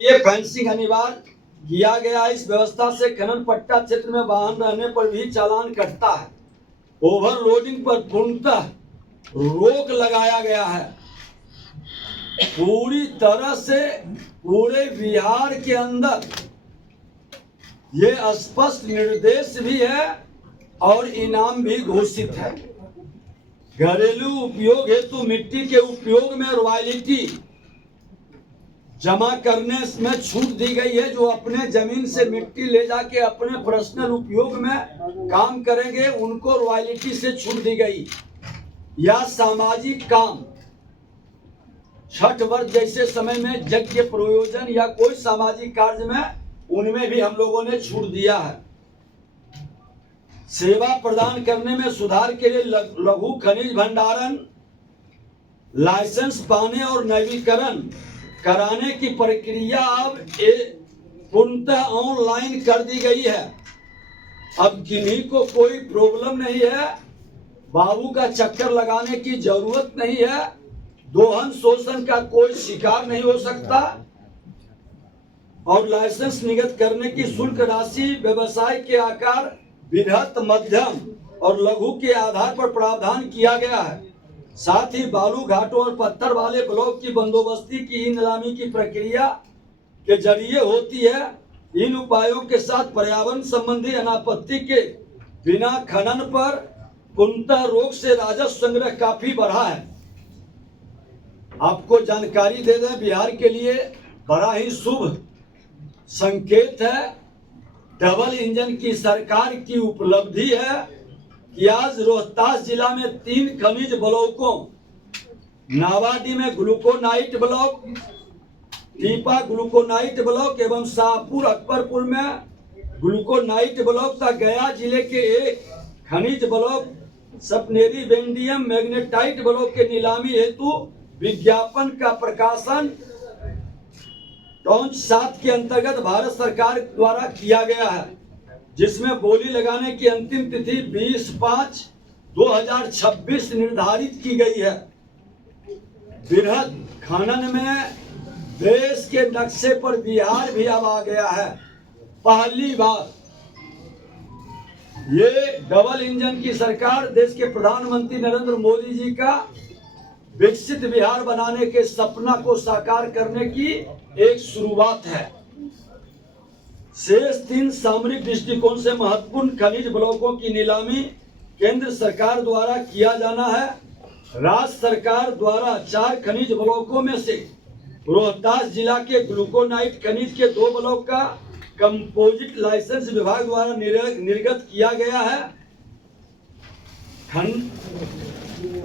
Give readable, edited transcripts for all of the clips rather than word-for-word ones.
ये फेंसिंग अनिवार्य किया गया है। इस व्यवस्था से खनन पट्टा क्षेत्र में वाहन रहने पर भी चालान कटता है। ओवरलोडिंग पर पूर्णतः रोक लगाया गया है। पूरी तरह से पूरे बिहार के अंदर ये स्पष्ट निर्देश भी है और इनाम भी घोषित है। घरेलू उपयोग हेतु मिट्टी के उपयोग में रॉयल्टी जमा करने में छूट दी गई है। जो अपने जमीन से मिट्टी ले जाके अपने पर्सनल उपयोग में काम करेंगे उनको रॉयल्टी से छूट दी गई। या सामाजिक काम, छठ व्रत जैसे समय में यज्ञ प्रयोजन या कोई सामाजिक कार्य में, उनमें भी हम लोगों ने छूट दिया है। सेवा प्रदान करने में सुधार के लिए लघु खनिज भंडारण लाइसेंस पाने और नवीनीकरण कराने की प्रक्रिया अब पूर्णतः ऑनलाइन कर दी गई है। अब किन्हीं को कोई प्रॉब्लम नहीं है, बाबू का चक्कर लगाने की जरूरत नहीं है, दोहन शोषण का कोई शिकार नहीं हो सकता। और लाइसेंस निर्गत करने की शुल्क राशि व्यवसाय के आकार, बृहत, मध्यम और लघु के आधार पर प्रावधान किया गया है। साथ ही बालू घाटों और पत्थर वाले ब्लॉक की बंदोबस्ती की नीलामी की प्रक्रिया के जरिए होती है। इन उपायों के साथ पर्यावरण संबंधी अनापत्ति के बिना खनन पर पूर्णतः रोक से राजस्व संग्रह काफी बढ़ा है। आपको जानकारी दे दें, बिहार के लिए बड़ा ही शुभ संकेत है। डबल इंजन की सरकार की उपलब्धि है कि आज रोहतास जिला में 3 खनिज ब्लॉकों, नावाडी में ग्लूकोनाइट ब्लॉक, टीपा ग्लूकोनाइट ब्लॉक एवं शाहपुर अकबरपुर में ग्लूकोनाइट ब्लॉक तथा गया जिले के एक खनिज ब्लॉक सपनेरी वेंडियम मैग्नेटाइट ब्लॉक के नीलामी हेतु विज्ञापन का प्रकाशन टॉन्च 7 के अंतर्गत भारत सरकार द्वारा किया गया है, जिसमें बोली लगाने की अंतिम तिथि 20/5/2026 निर्धारित की गई है। बृहद खनन में देश के नक्शे पर बिहार भी अब आ गया है। पहली बार ये डबल इंजन की सरकार देश के प्रधानमंत्री नरेंद्र मोदी जी का विकसित बिहार बनाने के सपना को साकार करने की एक शुरुआत है। शेष 3 सामरिक दृष्टिकोण से महत्वपूर्ण खनिज ब्लॉकों की नीलामी केंद्र सरकार द्वारा किया जाना है। राज्य सरकार द्वारा 4 खनिज ब्लॉकों में से रोहतास जिला के ग्लूकोनाइट खनिज के 2 ब्लॉक का कंपोजिट लाइसेंस विभाग द्वारा निर्गत किया गया है।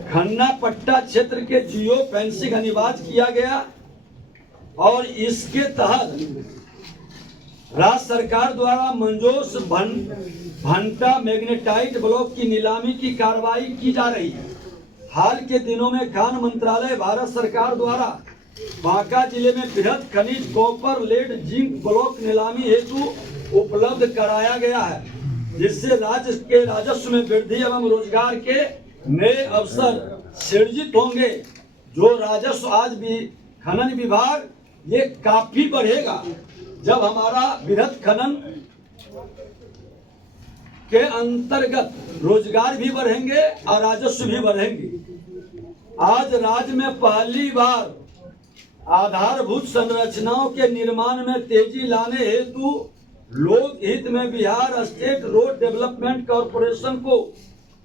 खन्ना पट्टा क्षेत्र के जियो फेंसिंग अनिवार्य किया गया और इसके तहत राज्य सरकार द्वारा मंजोस भंटा मैग्नेटाइट ब्लॉक की नीलामी की कार्रवाई की जा रही है। हाल के दिनों में खान मंत्रालय भारत सरकार द्वारा बांका जिले में बृहद खनिज कॉपर लेड जिंक ब्लॉक नीलामी हेतु उपलब्ध कराया गया है, जिससे राज्य के राजस्व में वृद्धि एवं रोजगार के नए अवसर सृजित होंगे। जो राजस्व आज भी खनन विभाग ये काफी बढ़ेगा जब हमारा बृहद खनन के अंतर्गत रोजगार भी बढ़ेंगे और राजस्व भी बढ़ेंगे। आज राज्य में पहली बार आधारभूत संरचनाओं के निर्माण में तेजी लाने हेतु लोक हित में Bihar state road development corporation को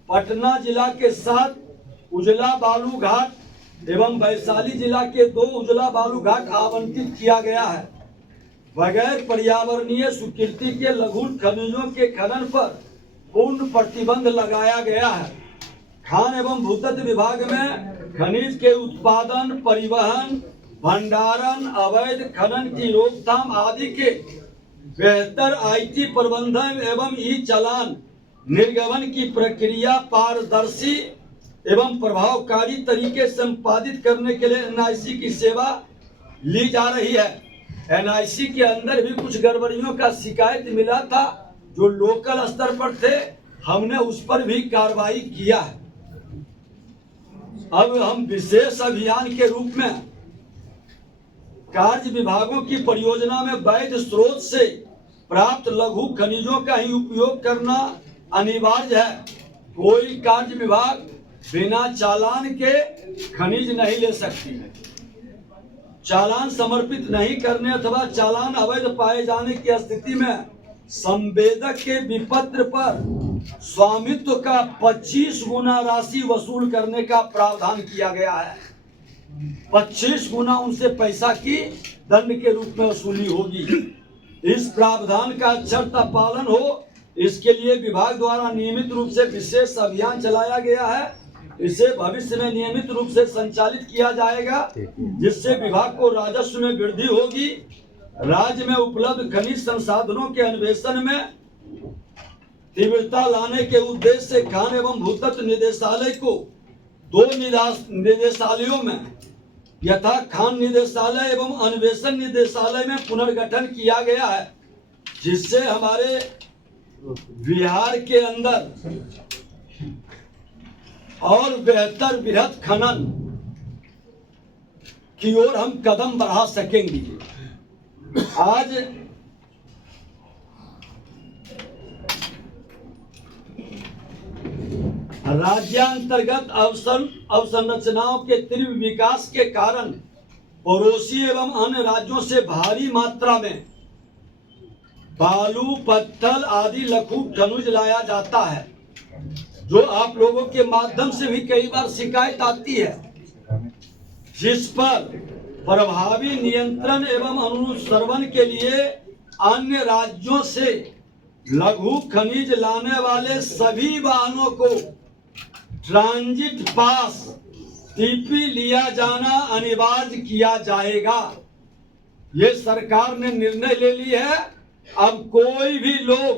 पटना जिला के 7 उजला बालू घाट एवं वैशाली जिला के 2 उजला बालू घाट आवंटित किया गया है। बगैर पर्यावरणीय स्वीकृति के लघु खनिजों के खनन पर पूर्ण प्रतिबंध लगाया गया है। खान एवं भूतत्व विभाग में खनिज के उत्पादन, परिवहन, भंडारण, अवैध खनन की रोकथाम आदि के बेहतर IT प्रबंधन एवं ई-चालान निर्गमन की प्रक्रिया पारदर्शी एवं प्रभावकारी तरीके से संपादित करने के लिए NIC की सेवा ली जा रही है। NIC के अंदर भी कुछ गड़बड़ियों का शिकायत मिला था जो लोकल स्तर पर थे, हमने उस पर भी कार्रवाई किया है। अब हम विशेष अभियान के रूप में कार्य विभागों की परियोजना में वैध स्रोत से प्राप्त लघु खनिजों का ही उपयोग करना अनिवार्य है। कोई कार्य विभाग बिना चालान के खनिज नहीं ले सकती है। चालान समर्पित नहीं करने अथवा चालान अवैध पाए जाने की स्थिति में संवेदक के विपत्र पर स्वामित्व का 25 गुना राशि वसूल करने का प्रावधान किया गया है। 25 गुना उनसे पैसा की दंड के रूप में वसूली होगी। इस प्रावधान का अक्षरता पालन हो, इसके लिए विभाग द्वारा नियमित रूप से विशेष अभियान चलाया गया है। इसे भविष्य में नियमित रूप से संचालित किया जाएगा, जिससे विभाग को राजस्व में वृद्धि होगी। राज्य में उपलब्ध खनिज संसाधनों के अन्वेषण में तीव्रता लाने के उद्देश्य से खान एवं भूतत्व निदेशालय को 2 निदेशालयों में यथा खान निदेशालय एवं अन्वेषण निदेशालय में पुनर्गठन किया गया है, जिससे हमारे बिहार के अंदर और बेहतर वृहद खनन की ओर हम कदम बढ़ा सकेंगे। आज राज्यांतर्गत अवसंरचनाओं के तीव्र विकास के कारण पड़ोसी एवं अन्य राज्यों से भारी मात्रा में बालू, पत्थर आदि लघु खनिज लाया जाता है, जो आप लोगों के माध्यम से भी कई बार शिकायत आती है, जिस पर प्रभावी नियंत्रण एवं अनुसरण के लिए अन्य राज्यों से लघु खनिज लाने वाले सभी वाहनों को ट्रांजिट पास टीपी लिया जाना अनिवार्य किया जाएगा। ये सरकार ने निर्णय ले ली है। अब कोई भी लोग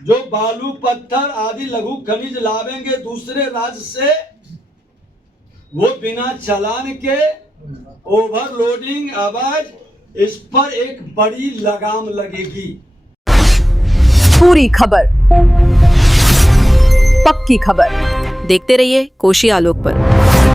जो बालू, पत्थर आदि लघु खनिज लावेंगे दूसरे राज्य से, वो बिना चालान के ओवरलोडिंग अवैध, इस पर एक बड़ी लगाम लगेगी। पूरी खबर, पक्की खबर देखते रहिए कोशी आलोक पर।